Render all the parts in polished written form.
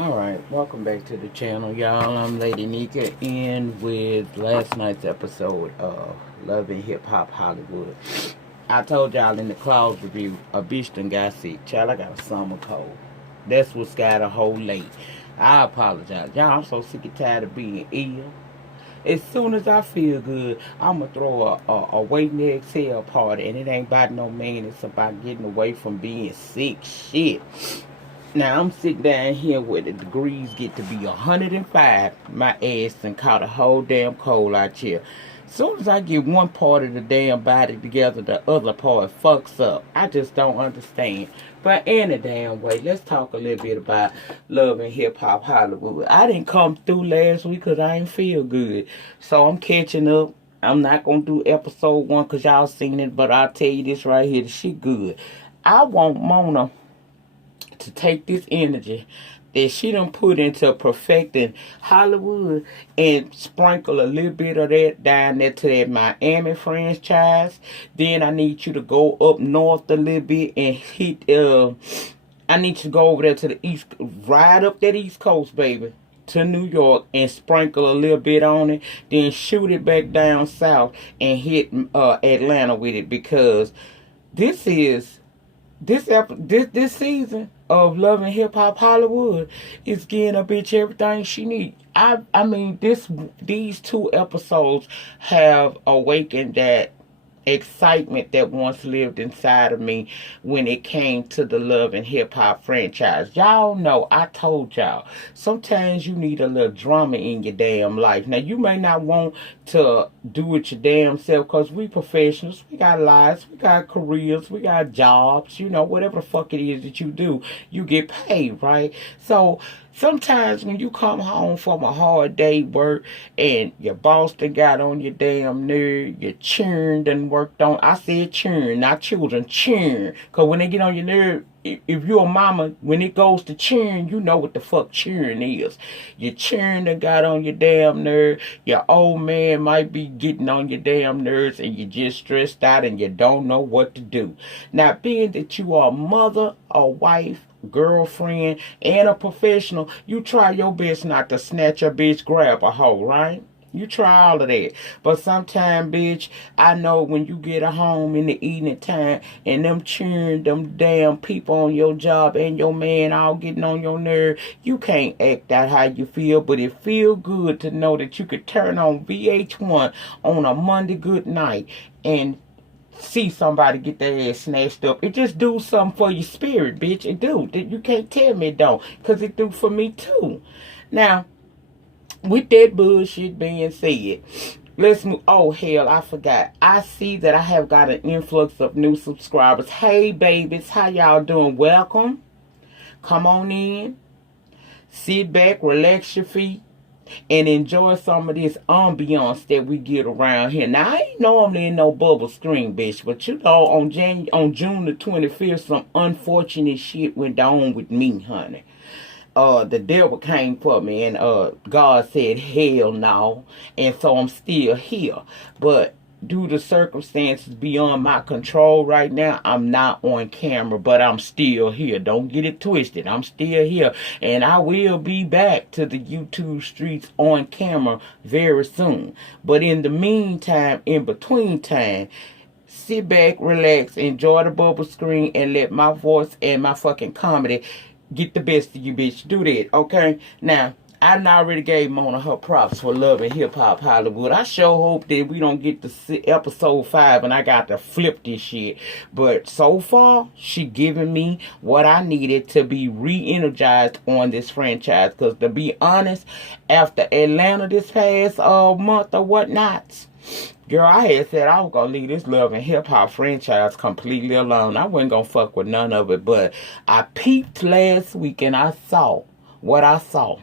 Alright, welcome back to the channel, y'all. I'm Lady Nika, and with last night's episode of Love and Hip Hop Hollywood. I told y'all in the Claus review, a bitch done got sick. Child, I got a summer cold. That's what's got a whole late. I apologize. Y'all, I'm so sick and tired of being ill. As soon as I feel good, I'ma throw a wait and exhale party, and it ain't about no man. It's about getting away from being sick. Shit. Now I'm sitting down here where the degrees get to be 105. My ass and caught a whole damn cold out here. Soon as I get one part of the damn body together, the other part fucks up. I just don't understand. But any damn way, let's talk a little bit about Love and Hip Hop Hollywood. I didn't come through last week because I ain't feel good. So I'm catching up. I'm not going to do episode 1 because y'all seen it, but I'll tell you this right here. The shit good. I want Mona to take this energy that she done put into perfecting Hollywood and sprinkle a little bit of that down there to that Miami franchise. Then I need you to go up north a little bit and hit, I need you to go over there to the east, right up that east coast, baby, to New York and sprinkle a little bit on it. Then shoot it back down south and hit Atlanta with it, because this is this season of Love and Hip Hop Hollywood is getting a bitch everything she needs. I mean, these 2 episodes have awakened that excitement that once lived inside of me when it came to the Love and Hip Hop franchise. Y'all know, I told y'all, sometimes you need a little drama in your damn life. Now, you may not want to do it your damn self, because we professionals, we got lives, we got careers, we got jobs, you know, whatever the fuck it is that you do, you get paid, right? So sometimes when you come home from a hard day work and your boss done got on your damn nerve, your churn done worked on. I said churn, not children, churn. Because when they get on your nerve, if you're a mama, when it goes to churn, you know what the fuck churn is. Your churn done got on your damn nerve. Your old man might be getting on your damn nerves, and you're just stressed out and you don't know what to do. Now, being that you are a mother, a wife, girlfriend, and a professional, you try your best not to snatch a bitch, grab a hoe, right? You try all of that. But sometime, bitch, I know when you get a home in the evening time and them cheering them damn people on your job and your man all getting on your nerve, you can't act out how you feel, but it feel good to know that you could turn on VH1 on a Monday good night and see somebody get their ass snatched up. It just do something for your spirit, bitch. It do. You can't tell me it don't, because it do for me too. Now, with that bullshit being said, let's move. Oh, hell, I forgot. I see that I have got an influx of new subscribers. Hey, babies, how y'all doing? Welcome. Come on in. Sit back, relax your feet, and enjoy some of this ambiance that we get around here. Now, I ain't normally in no bubble screen, bitch, but you know, on June the 25th, some unfortunate shit went on with me, honey. The devil came for me, and God said, hell no, and so I'm still here. But due to circumstances beyond my control right now, I'm not on camera, but I'm still here. Don't get it twisted. I'm still here, and I will be back to the YouTube streets on camera very soon. But in the meantime, in between time, sit back, relax, enjoy the bubble screen, and let my voice and my fucking comedy get the best of you, bitch. Do that, okay? Now, I done already gave Mona her props for Love and Hip Hop Hollywood. I sure hope that we don't get to episode 5 and I got to flip this shit. But so far, she giving me what I needed to be re-energized on this franchise. Because to be honest, after Atlanta this past month or whatnot, girl, I had said I was going to leave this Love and Hip Hop franchise completely alone. I wasn't going to fuck with none of it. But I peeped last week and I saw what I saw.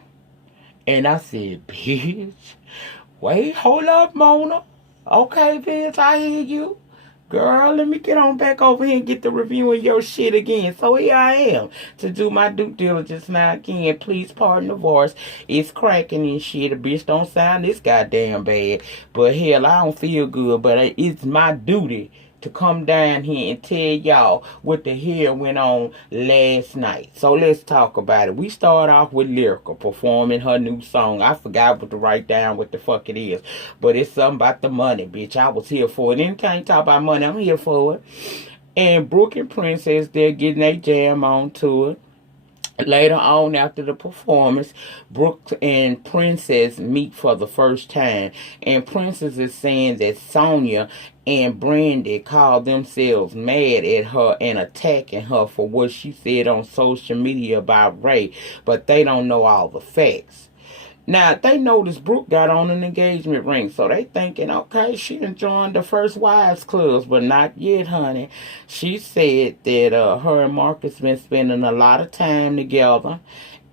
And I said, bitch, wait, hold up, Mona. Okay, bitch, I hear you. Girl, let me get on back over here and get the reviewing your shit again. So here I am to do my due diligence now again. Please pardon the voice. It's cracking and shit. The bitch don't sound this goddamn bad. But hell, I don't feel good. But it's my duty to come down here and tell y'all what the hell went on last night. So let's talk about it. We start off with Lyrica performing her new song. I forgot what to write down what the fuck it is, but it's something about the money, bitch. I was here for it. Anytime you talk about money, I'm here for it. And Brooke and Princess, they're getting their jam on to it. Later on, after the performance, Brooke and Princess meet for the first time. And Princess is saying that Sonia and Brandy called themselves mad at her and attacking her for what she said on social media about Ray. But they don't know all the facts. Now, they noticed Brooke got on an engagement ring, so they thinking, okay, she done joined the First Wives Clubs, but not yet, honey. She said that her and Marcus been spending a lot of time together,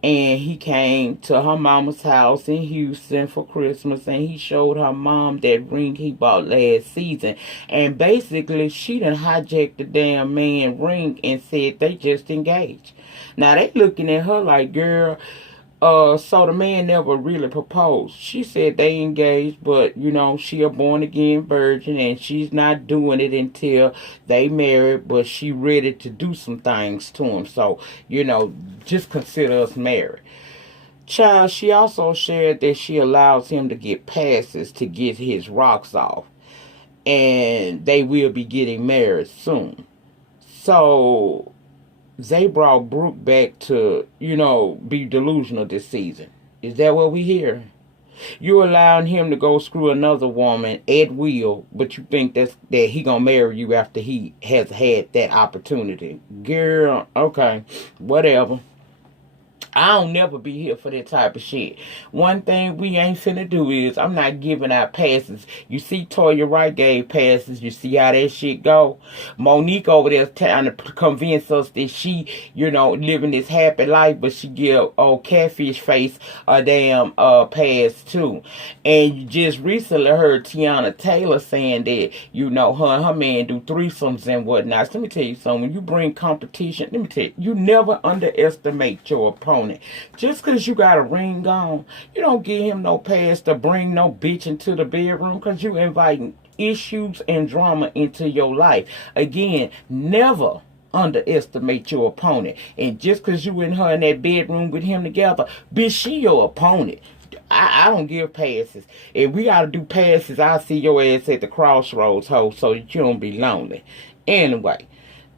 and he came to her mama's house in Houston for Christmas, and he showed her mom that ring he bought last season. And basically, she done hijacked the damn man ring and said they just engaged. Now, they looking at her like, girl, so the man never really proposed. She said they engaged, but, you know, she a born-again virgin, and she's not doing it until they married, but she ready to do some things to him. So, you know, just consider us married. Child, she also shared that she allows him to get passes to get his rocks off, and they will be getting married soon. So they brought Brooke back to, you know, be delusional this season. Is that what we hear? You allowing him to go screw another woman at will, but you think that he gonna marry you after he has had that opportunity. Girl, okay, whatever. I don't never be here for that type of shit. One thing we ain't finna do is, I'm not giving out passes. You see Toya Wright gave passes. You see how that shit go? Monique over there trying to convince us that she, you know, living this happy life, but she give old Catfish Face a damn pass too. And you just recently heard Tiana Taylor saying that, you know, her and her man do threesomes and whatnot. So let me tell you something. When you bring competition, let me tell you, you never underestimate your opponent. Just because you got a ring on, you don't give him no pass to bring no bitch into the bedroom, because you inviting issues and drama into your life. Again, never underestimate your opponent. And just because you and her in that bedroom with him together, bitch, she your opponent. I don't give passes. If we gotta do passes, I'll see your ass at the crossroads, ho, so that you don't be lonely. Anyway.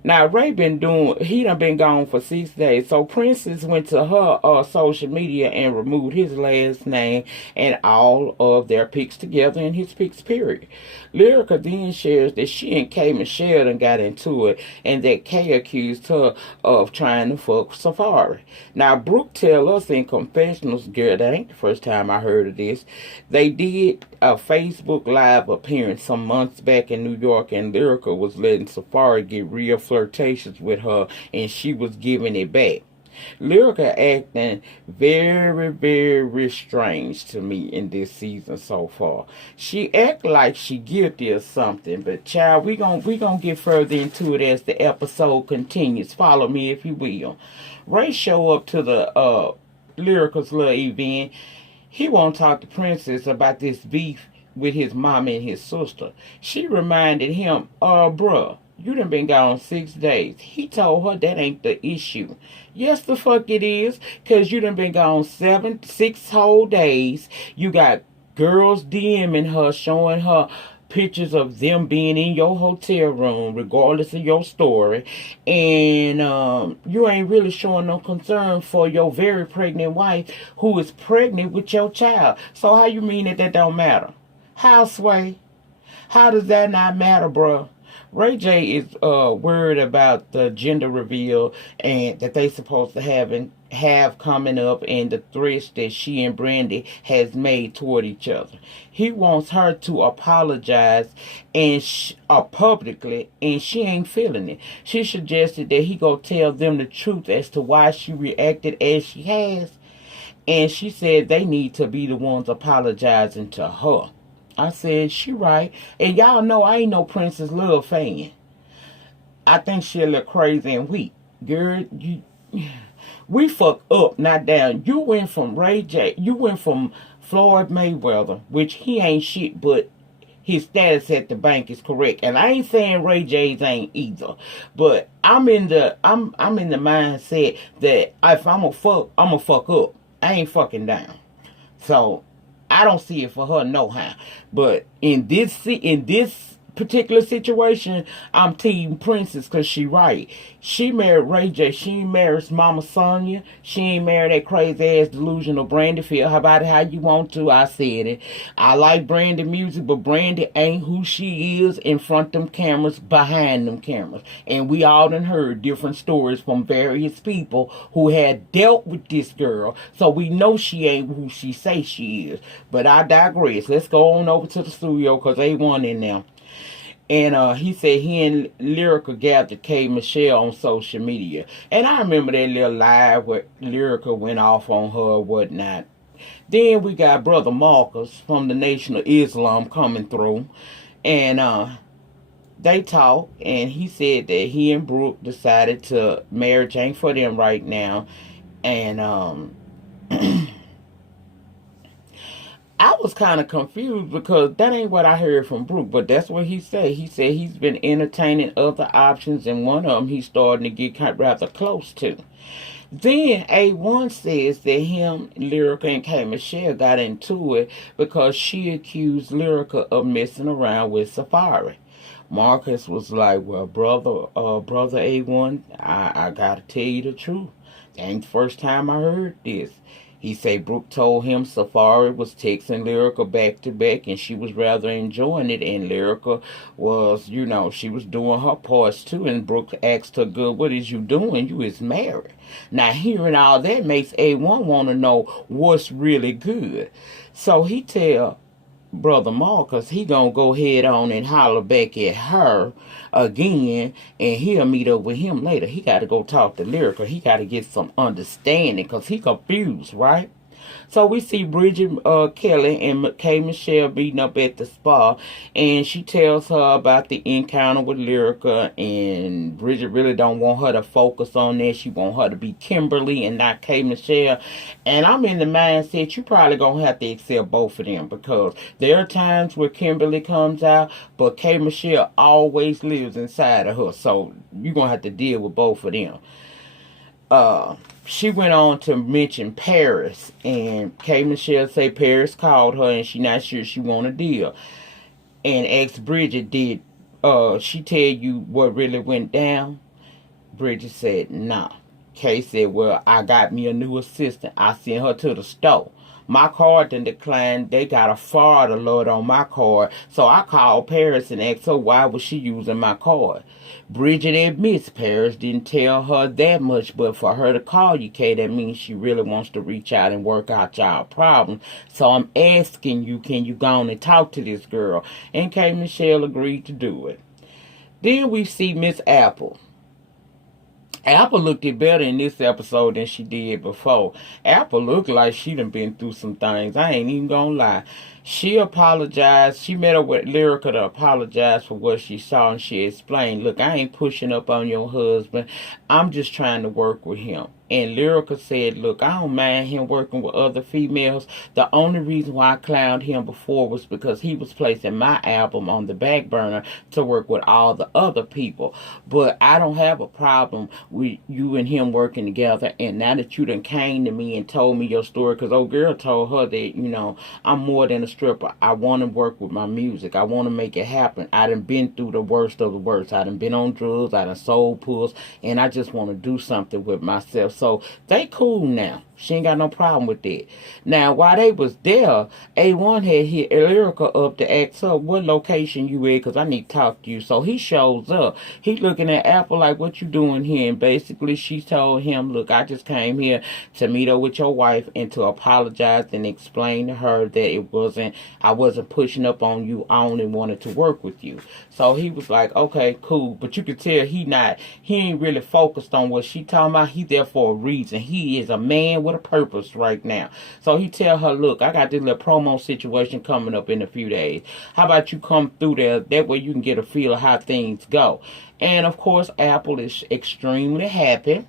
Now, Ray he done been gone for 6 days. So, Princess went to her social media and removed his last name and all of their pics together in his pics, period. Lyrica then shares that she and Kay Michelle done got into it, and that Kay accused her of trying to fuck Safari. Now, Brooke tell us in confessionals, girl, that ain't the first time I heard of this. They did a Facebook Live appearance some months back in New York, and Lyrica was letting Safari get real flirtations with her, and she was giving it back. Lyrica acting very, very strange to me in this season so far. She act like she guilty or something, but child, we gonna get further into it as the episode continues. Follow me if you will. Ray show up to the Lyrica's little event. He won't talk to Princess about this beef with his mama and his sister. She reminded him, bruh, you done been gone 6 days. He told her that ain't the issue. Yes, the fuck it is. Because you done been gone 6 whole days. You got girls DMing her, showing her pictures of them being in your hotel room, regardless of your story. And you ain't really showing no concern for your very pregnant wife, who is pregnant with your child. So how you mean that don't matter? How, Sway? How does that not matter, bruh? Ray J is worried about the gender reveal and that they supposed to have coming up, and the threats that she and Brandy has made toward each other. He wants her to apologize and publicly, and she ain't feeling it. She suggested that he go tell them the truth as to why she reacted as she has, and she said they need to be the ones apologizing to her. I said, she right. And y'all know I ain't no Princess Love fan. I think she a little crazy and weak. Girl, we fuck up, not down. You went from Ray J. You went from Floyd Mayweather, which he ain't shit, but his status at the bank is correct. And I ain't saying Ray J's ain't either. But I'm in the mindset that if I'm a fuck up. I ain't fucking down. So I don't see it for her no how. But in this particular situation, I'm Team Princess because she right. She married Ray J. She ain't married Mama Sonia. She ain't married that crazy ass delusional Brandy Field. How about it how you want to? I said it. I like Brandy music, but Brandy ain't who she is in front of them cameras, behind them cameras. And we all done heard different stories from various people who had dealt with this girl. So we know she ain't who she say she is. But I digress. Let's go on over to the studio because A1 in there. And he said he and Lyrica gathered K. Michelle on social media. And I remember that little live where Lyrica went off on her or whatnot. Then we got Brother Marcus from the Nation of Islam coming through. And they talked, and he said that he and Brooke decided to marriage ain't for them right now. And I was kind of confused because that ain't what I heard from Brooke, but that's what he said. He said he's been entertaining other options, and one of them he's starting to get kind of rather close to. Then A1 says that him, Lyrica, and K. Michelle got into it because she accused Lyrica of messing around with Safari. Marcus was like, well, brother A1, I gotta tell you the truth. That ain't the first time I heard this. He said Brooke told him Safari was texting Lyrica back to back and she was rather enjoying it, and Lyrica was, she was doing her parts too, and Brooke asked her, good, what is you doing? You is married. Now hearing all that makes A1 want to know what's really good. So he tell Brother Marcus he gonna go head on and holler back at her again, and he'll meet up with him later. He gotta go talk to Lyrica. He gotta get some understanding because he confused, right? So we see Bridget Kelly and K. Michelle meeting up at the spa, and she tells her about the encounter with Lyrica, and Bridget really don't want her to focus on that. She want her to be Kimberly and not K. Michelle. And I'm in the mindset you probably gonna have to accept both of them because there are times where Kimberly comes out, but K. Michelle always lives inside of her. So you're gonna have to deal with both of them. She went on to mention Paris, and K. Michelle say Paris called her and she not sure she want a deal. And asked Bridget, did she tell you what really went down? Bridget said, nah. Kay said, well, I got me a new assistant. I sent her to the store. My card done declined. They got a fraud alert on my card. So I called Paris and asked her why was she using my card. Bridget admits Paris didn't tell her that much, but for her to call you, Kay, that means she really wants to reach out and work out y'all problems. So I'm asking you, can you go on and talk to this girl? And Kay Michelle agreed to do it. Then we see Miss Apple. Apple looked it better in this episode than she did before. Apple looked like she done been through some things. I ain't even gonna lie. She apologized. She met up with Lyrica to apologize for what she saw, and she explained, look, I ain't pushing up on your husband. I'm just trying to work with him. And Lyrica said, look, I don't mind him working with other females. The only reason why I clowned him before was because he was placing my album on the back burner to work with all the other people. But I don't have a problem with you and him working together. And now that you done came to me and told me your story, because old girl told her that, I'm more than a stripper. I want to work with my music. I want to make it happen. I done been through the worst of the worst. I done been on drugs. I done sold pulls. And I just want to do something with myself. So they cool now. She ain't got no problem with that. Now, while they was there, A1 had hit Lyrica up to ask her, what location you at? Because I need to talk to you. So he shows up. He looking at Apple like, what you doing here? And basically she told him, look, I just came here to meet up with your wife and to apologize and explain to her that I wasn't pushing up on you. I only wanted to work with you. So he was like, okay, cool. But you could tell he ain't really focused on what she talking about. He there for a reason. He is a man with a purpose right now. So he tell her, look, I got this little promo situation coming up in a few days. How about you come through there? That way you can get a feel of how things go. And of course, Apple is extremely happy.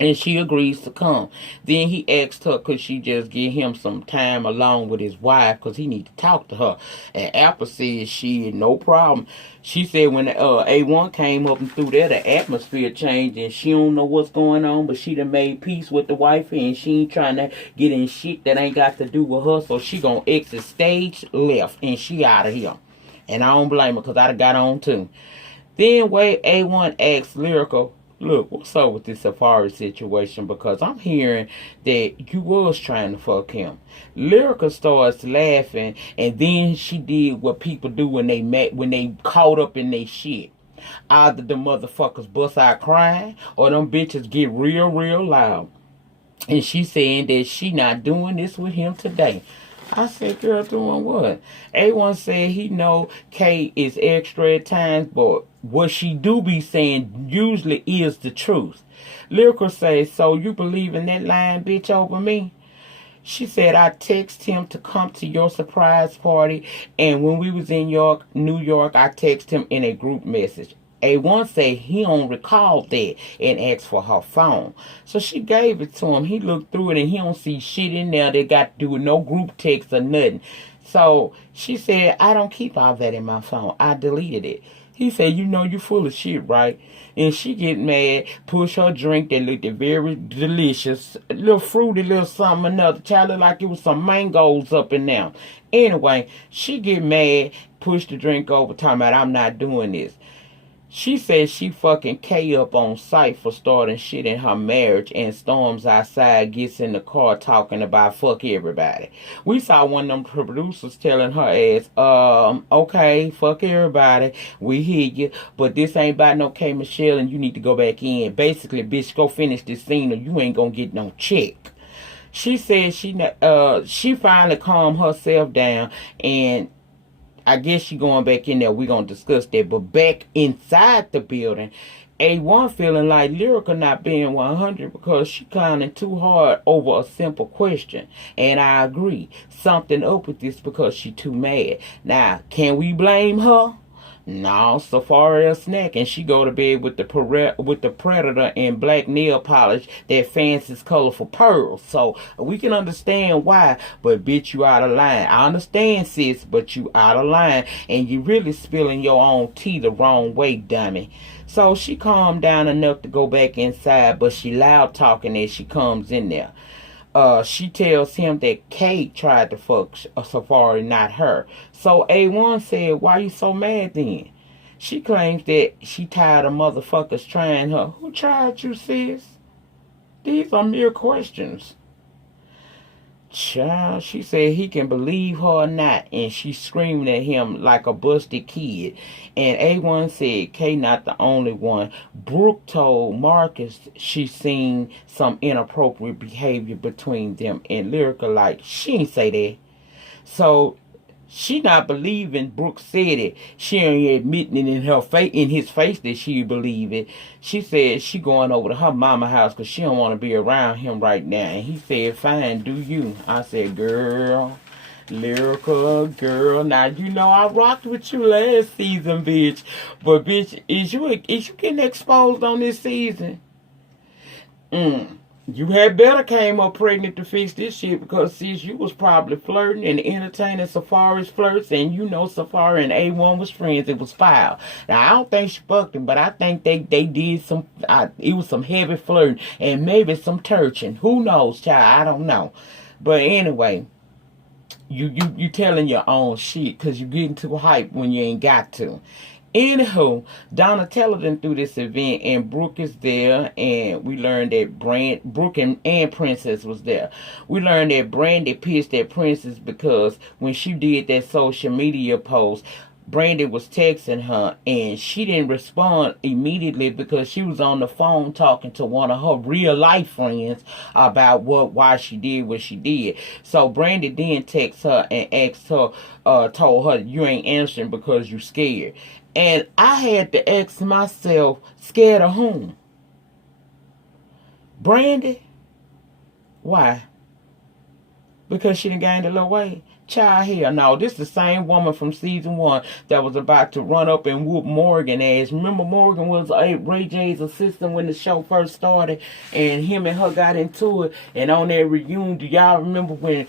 And she agrees to come. Then he asked her, could she just give him some time along with his wife, because he need to talk to her. And Apple said she had no problem. She said when A1 came up and through there, the atmosphere changed, and she don't know what's going on, but she done made peace with the wife, and she ain't trying to get in shit that ain't got to do with her, so she gonna exit stage left, and she out of here. And I don't blame her, because I done got on too. Then Way A1 asked Lyrical, look, what's up with this Safari situation? Because I'm hearing that you was trying to fuck him. Lyrica starts laughing, and then she did what people do when they caught up in their shit. Either the motherfuckers bust out crying, or them bitches get real, real loud. And she saying that she not doing this with him today. I said, girl, doing what? A1 said he know K is extra at times, but what she do be saying usually is the truth. Lyrical says, so you believe in that lying bitch over me? She said, I text him to come to your surprise party, and when we was in New York, I text him in a group message. A1 said he don't recall that and asked for her phone. So she gave it to him. He looked through it and he don't see shit in there that got to do with no group text or nothing. So she said, I don't keep all that in my phone. I deleted it. He said, you know you full of shit, right? And she get mad, push her drink that looked very delicious. A little fruity, little something another. Child looked like it was some mangoes up in there. Anyway, she get mad, push the drink over, talking about I'm not doing this. She says she fucking K up on sight for starting shit in her marriage, and storms outside, gets in the car talking about fuck everybody. We saw one of them producers telling her ass, okay, fuck everybody, we hear you, but this ain't about no K Michelle and you need to go back in. Basically, bitch, go finish this scene or you ain't gonna get no check. She said she finally calmed herself down, and I guess she going back in there. We're going to discuss that. But back inside the building, A1 feeling like Lyrica not being 100 because she clowning too hard over a simple question. And I agree. Something up with this because she too mad. Now, can we blame her? No, Safari a snack, and she go to bed with the Predator and black nail polish that fancies colorful pearls. So we can understand why, but bitch, you out of line. I understand, sis, but you out of line, and you really spilling your own tea the wrong way, dummy. So she calmed down enough to go back inside, but she loud talking as she comes in there. She tells him that Kate tried to fuck Safari, not her. So A1 said, why you so mad then? She claims that she tired of motherfuckers trying her. Who tried you, sis? These are mere questions. Child, she said he can believe her or not, and she's screaming at him like a busted kid. And A1 said Kay not the only one. Brooke told Marcus she seen some inappropriate behavior between them, and Lyrica like, she ain't say that. So she not believing Brooke said it. She ain't admitting it in his face that she believe it. She said she going over to her mama house because she don't want to be around him right now. And he said, fine, do you. I said, girl, Lyrical, girl. Now, you know I rocked with you last season, bitch. But, bitch, is you getting exposed on this season? You had better came up pregnant to fix this shit, because sis, you was probably flirting and entertaining Safari's flirts, and you know Safari and A1 was friends. It was foul. Now I don't think she fucked him, but I think they did some. It was some heavy flirting and maybe some turching. Who knows, child? I don't know. But anyway, you telling your own shit because you getting too hype when you ain't got to. Anywho, Donatella done through this event, and Brooke is there, and we learned that Brooke and Princess was there. We learned that Brandy pissed at Princess because when she did that social media post, Brandy was texting her, and she didn't respond immediately because she was on the phone talking to one of her real life friends about why she did what she did. So Brandy then texted her and asked her, told her, you ain't answering because you scared. And I had to ask myself, scared of whom? Brandy? Why? because she done gained a little weight. Child, hell no. This the same woman from season 1 that was about to run up and whoop Morgan ass. Remember Morgan was Ray J's assistant when the show first started, and him and her got into it. And on that reunion, do y'all remember when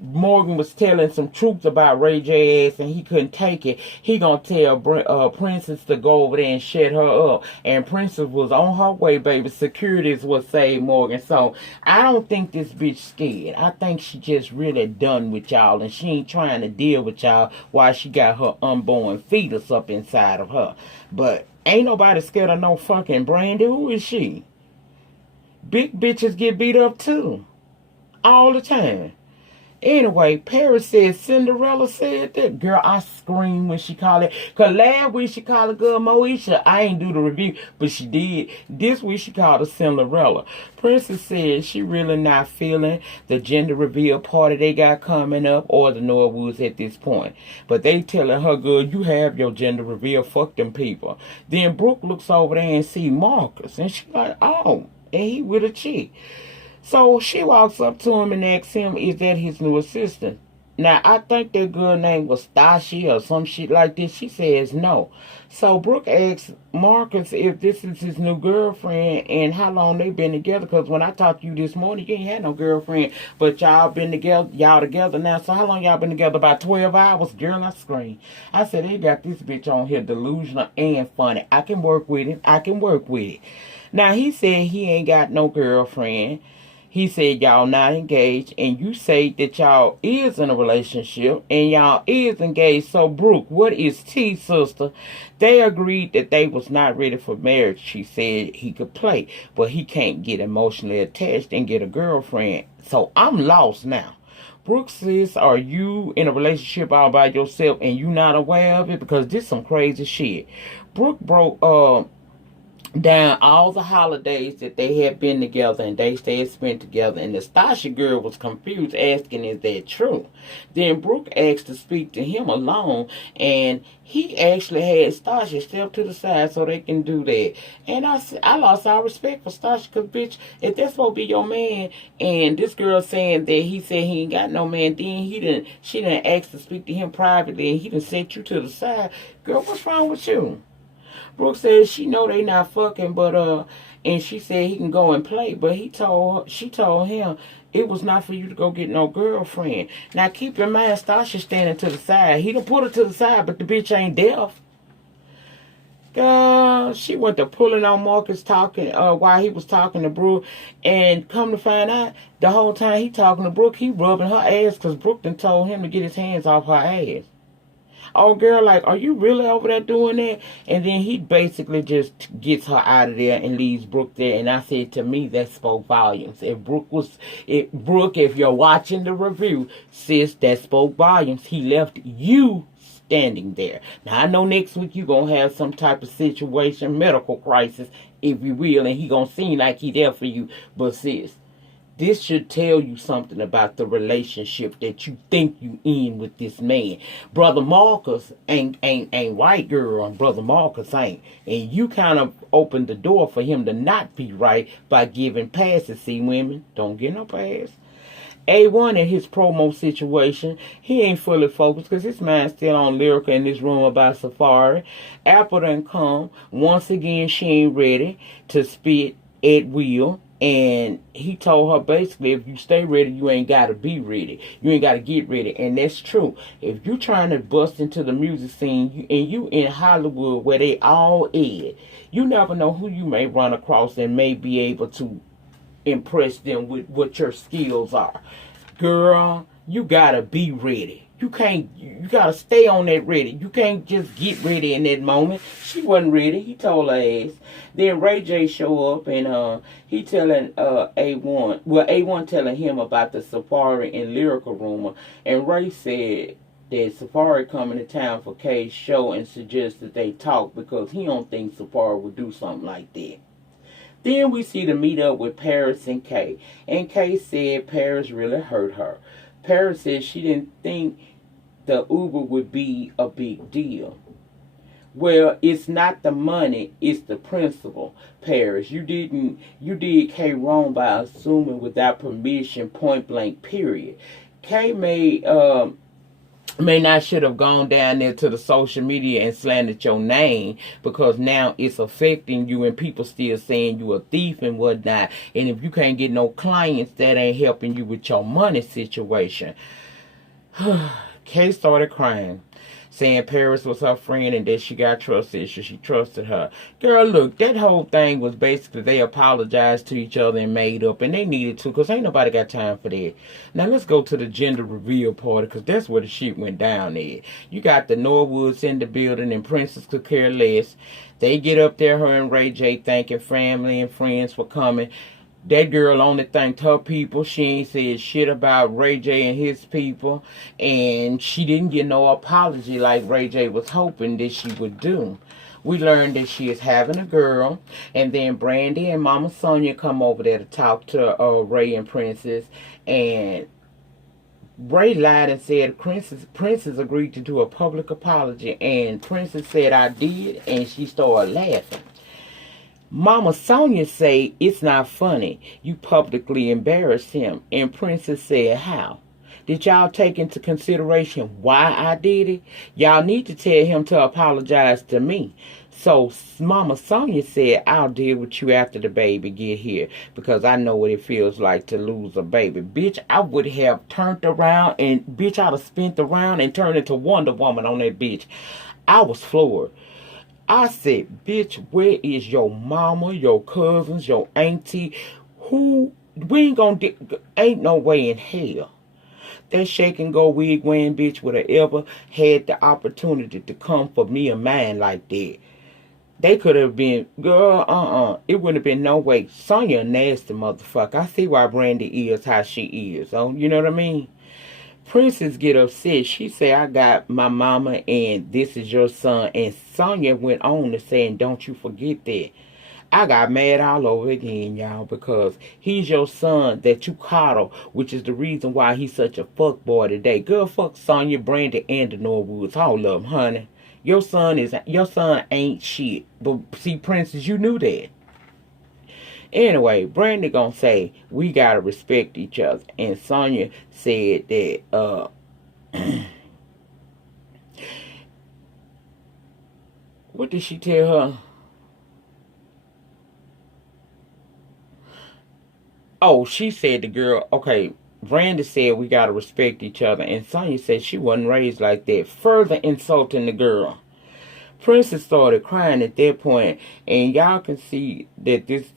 Morgan was telling some truth about Ray J ass and he couldn't take it? He gonna tell Princess to go over there and shut her up, and Princess was on her way, baby. Securities will save Morgan. So I don't think this bitch scared. I think she just really done with y'all, and she ain't trying to deal with y'all while she got her unborn fetus up inside of her. But ain't nobody scared of no fucking Brandy. Who is she? Big bitches get beat up too, all the time. Anyway, Paris said Cinderella said that. Girl, I screamed when she called it. Because last week she called a girl Moesha. I ain't do the review, but she did. This week she called her Cinderella. Princess said she really not feeling the gender reveal party they got coming up or the Norwoods at this point. But they telling her, girl, you have your gender reveal. Fuck them people. Then Brooke looks over there and see Marcus. And she like, oh, and he with a chick. So she walks up to him and asks him, is that his new assistant? Now, I think that girl name was Stashi or some shit like this. She says no. So Brooke asks Marcus if this is his new girlfriend and how long they been together. Because when I talked to you this morning, you ain't had no girlfriend. But y'all been together, now. So how long y'all been together? About 12 hours? Girl, I screamed. I said, they got this bitch on here delusional and funny. I can work with it. Now, he said he ain't got no girlfriend. He said y'all not engaged, and you say that y'all is in a relationship, and y'all is engaged. So, Brooke, what is tea, sister? They agreed that they was not ready for marriage. She said he could play, but he can't get emotionally attached and get a girlfriend. So, I'm lost now. Brooke says, are you in a relationship all by yourself, and you not aware of it? Because this some crazy shit. Brooke broke, down all the holidays that they had been together and they stayed spent together, and the Stasha girl was confused, asking, is that true? Then Brooke asked to speak to him alone, and he actually had Stasha step to the side so they can do that. And I lost all respect for Stasha, because bitch, if that's supposed to be your man, and this girl saying that he said he ain't got no man, then she didn't ask to speak to him privately, and he done set you to the side. Girl, what's wrong with you? Brooke said she know they not fucking, but and she said he can go and play, but she told him it was not for you to go get no girlfriend. Now keep in mind, Stasha standing to the side. He done put her to the side, but the bitch ain't deaf. Girl, she went to pulling on Marcus talking while he was talking to Brooke, and come to find out, the whole time he talking to Brooke, he rubbing her ass because Brooke done told him to get his hands off her ass. Oh, girl, like, are you really over there doing that? And then he basically just gets her out of there and leaves Brooke there. And I said, to me, that spoke volumes. Brooke, if you're watching the review, sis, that spoke volumes. He left you standing there. Now, I know next week you're going to have some type of situation, medical crisis, if you will, and he going to seem like he there for you. But, sis, this should tell you something about the relationship that you think you in with this man. Brother Marcus ain't right, girl, and Brother Marcus ain't. And you kind of opened the door for him to not be right by giving passes. See, women, don't get no pass. A1 in his promo situation, he ain't fully focused because his mind's still on Lyrica in this room about Safari. Apple done come. Once again, she ain't ready to spit at will. And he told her basically, if you stay ready, you ain't got to be ready. You ain't got to get ready. And that's true. If you trying to bust into the music scene and you in Hollywood where they all is, you never know who you may run across and may be able to impress them with what your skills are. Girl, you got to be ready. You got to stay on that ready. You can't just get ready in that moment. She wasn't ready. He told her ass. Then Ray J show up and he telling A1 telling him about the Safari and Lyrical rumor. And Ray said that Safari coming to town for K's show and suggested they talk because he don't think Safari would do something like that. Then we see the meet up with Paris and Kay. And Kay said Paris really hurt her. Paris said she didn't think the Uber would be a big deal. Well, it's not the money, it's the principle, Paris. You did K wrong by assuming without permission, point blank, period. K may not should have gone down there to the social media and slandered your name, because now it's affecting you and people still saying you a thief and whatnot. And if you can't get no clients, that ain't helping you with your money situation. Kay started crying, saying Paris was her friend and that she got trust issues. She trusted her. Girl, look, that whole thing was basically they apologized to each other and made up, and they needed to, because ain't nobody got time for that. Now let's go to the gender reveal party, because that's where the shit went down there. You got the Norwoods in the building, and Princess could care less. They get up there, her and Ray J, thanking family and friends for coming. That girl only thanked her people. She ain't said shit about Ray J and his people. And she didn't get no apology like Ray J was hoping that she would do. We learned that she is having a girl. And then Brandy and Mama Sonia come over there to talk to Ray and Princess. And Ray lied and said Princess agreed to do a public apology. And Princess said, I did. And she started laughing. Mama Sonia say it's not funny. You publicly embarrassed him. And Princess said, how? Did y'all take into consideration why I did it? Y'all need to tell him to apologize to me. So Mama Sonia said, I'll deal with you after the baby get here, because I know what it feels like to lose a baby. Bitch, I would have turned around and bitch, I'd have spent around and turned into Wonder Woman on that bitch. I was floored. I said, bitch, where is your mama, your cousins, your auntie? Who? We ain't gonna, ain't no way in hell that shake and go wig wearing bitch would have ever had the opportunity to come for me and mine like that. They could have been, girl, it wouldn't have been no way. Sonya a nasty motherfucker. I see why Brandy is how she is. Oh, you know what I mean? Princess get upset. She say, I got my mama and this is your son. And Sonya went on to saying, don't you forget that. I got mad all over again, y'all, because he's your son that you coddle, which is the reason why he's such a fuckboy today. Girl, fuck Sonya, Brandy, and the Norwoods. All of them, honey. Your son ain't shit. But see, Princess, you knew that. Anyway, Brandy gonna say, we gotta respect each other. And Sonya said that, what did she tell her? Oh, she said the girl, okay, Brandy said we gotta respect each other. And Sonya said she wasn't raised like that, further insulting the girl. Princess started crying at that point, and y'all can see that this,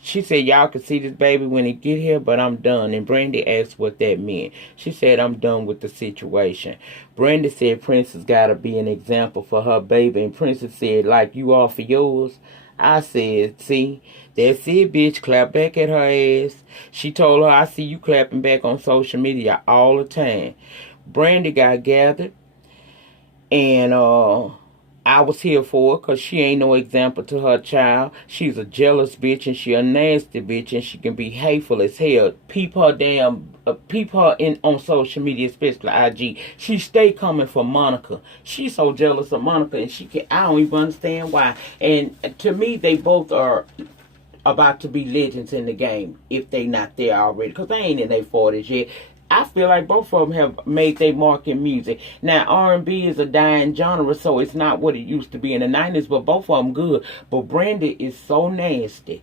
she said y'all can see this baby when he get here, but I'm done. And Brandy asked what that meant. She said, I'm done with the situation. Brandy said Princess gotta be an example for her baby, and Princess said, like you are for yours. I said, see, that's it, bitch, clap back at her ass. She told her, I see you clapping back on social media all the time. Brandy got gathered, and I was here for her because she ain't no example to her child. She's a jealous bitch and she a nasty bitch and she can be hateful as hell. Peep her in on social media, especially IG. She stay coming for Monica. She's so jealous of Monica and I don't even understand why. And to me, they both are about to be legends in the game if they not there already, because they ain't in their 40s yet. I feel like both of them have made their mark in music. Now, R&B is a dying genre, so it's not what it used to be in the 90s, but both of them good. But Brandy is so nasty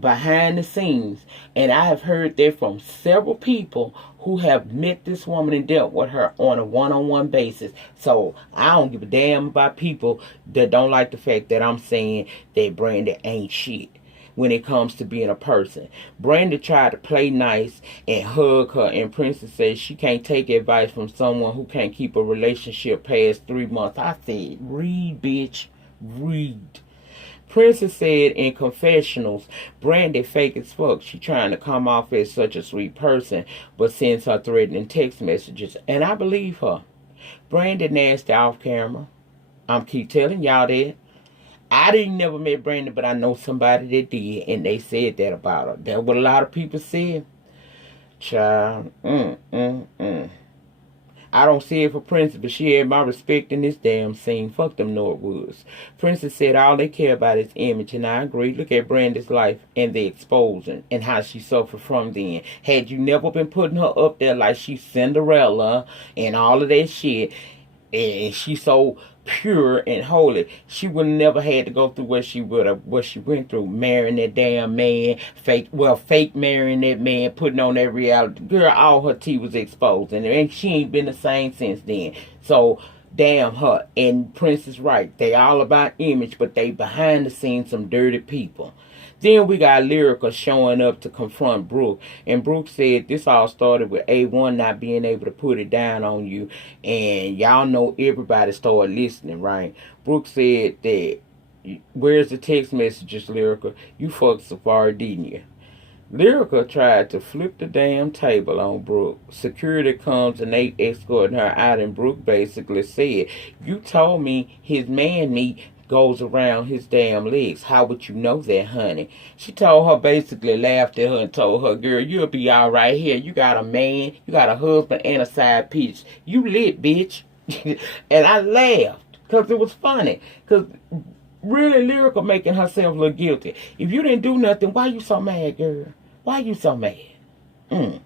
behind the scenes, and I have heard that from several people who have met this woman and dealt with her on a one-on-one basis. So I don't give a damn about people that don't like the fact that I'm saying that Brandy ain't shit when it comes to being a person. Brandy tried to play nice and hug her, and Princess says she can't take advice from someone who can't keep a relationship past 3 months. I said, read, bitch, read. Princess said in confessionals, Brandy fake as fuck. She trying to come off as such a sweet person, but sends her threatening text messages. And I believe her. Brandy nasty off camera. I'm keep telling y'all that. I didn't never met Brandy, but I know somebody that did, and they said that about her. That's what a lot of people said. Child, I don't see it for Princess, but she had my respect in this damn scene. Fuck them Norwoods. Princess said all they care about is image, and I agree. Look at Brandy's life and the exposing and how she suffered from then. Had you never been putting her up there like she's Cinderella and all of that shit, and she's so pure and holy, she would never had to go through what she went through, marrying that damn man, fake marrying that man, putting on that reality. Girl, all her tea was exposed, and she ain't been the same since then. So damn her. And Princess right, they all about image, but they behind the scenes some dirty people. Then we got Lyrica showing up to confront Brooke. And Brooke said this all started with A1 not being able to put it down on you. And y'all know everybody started listening, right? Brooke said that, where's the text messages, Lyrica? You fucked Safari, didn't you? Lyrica tried to flip the damn table on Brooke. Security comes and they escorting her out, and Brooke basically said, you told me his man meat goes around his damn legs. How would you know that, honey? She told her, basically laughed at her and told her, girl, you'll be all right here. You got a man, you got a husband and a side piece. You lit, bitch. And I laughed because it was funny. Because really, Lyrica making herself look guilty. If you didn't do nothing, why you so mad, girl? Why you so mad?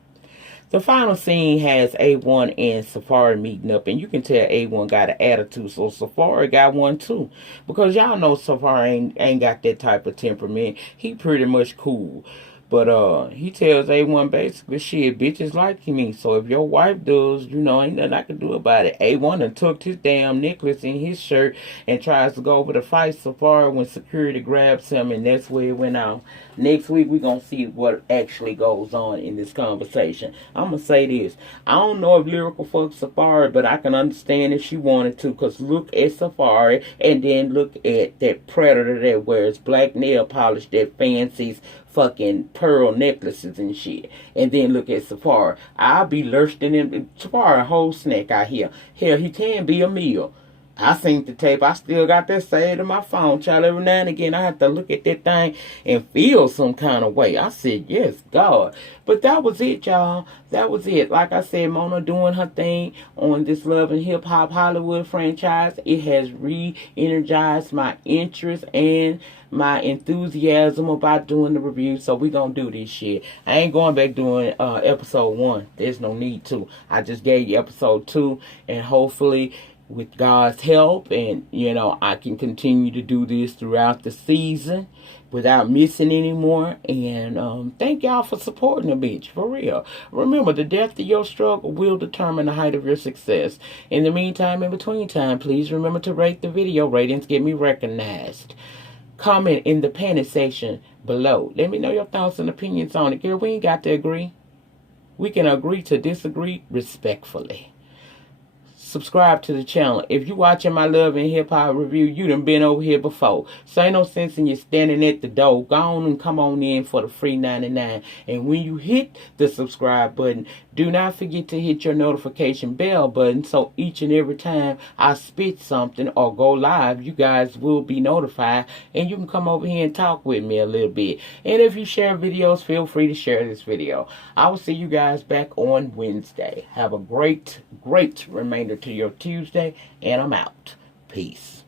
The final scene has A1 and Safari meeting up, and you can tell A1 got an attitude, so Safari got one too. Because y'all know Safari ain't got that type of temperament. He pretty much cool. But he tells A1 basically, shit, bitches like me. So if your wife does, you know, ain't nothing I can do about it. A1 done took his damn necklace in his shirt and tries to go over to fight Safari when security grabs him, and that's where it went out. Next week, we're going to see what actually goes on in this conversation. I'm going to say this. I don't know if Lyrical fucks Safari, but I can understand if she wanted to, because look at Safari and then look at that predator that wears black nail polish that fancies fucking pearl necklaces and shit. And then look at Safari. I'll be lurching in Safari a whole snack out here. Hell, he can be a meal. I seen the tape. I still got that saved in my phone, child. Every now and again, I have to look at that thing and feel some kind of way. I said, yes, God. But that was it, y'all. That was it. Like I said, Mona doing her thing on this Love and Hip Hop Hollywood franchise. It has re-energized my interest and my enthusiasm about doing the review. So we gonna do this shit. I ain't going back doing episode 1. There's no need to. I just gave you episode 2, and hopefully with God's help, and you know, I can continue to do this throughout the season without missing anymore. And thank y'all for supporting the bitch, for real. Remember, the depth of your struggle will determine the height of your success. In the meantime, in between time, please remember to rate the video. Ratings get me recognized. Comment in the panic section below. Let me know your thoughts and opinions on it. Girl, we ain't got to agree. We can agree to disagree respectfully. Subscribe to the channel. If you watching my Love and Hip Hop review, you done been over here before. So ain't no sense in you standing at the door. Go on and come on in for the free 99. And when you hit the subscribe button, do not forget to hit your notification bell button, so each and every time I spit something or go live, you guys will be notified, and you can come over here and talk with me a little bit. And if you share videos, feel free to share this video. I will see you guys back on Wednesday. Have a great remainder to your Tuesday, and I'm out. Peace.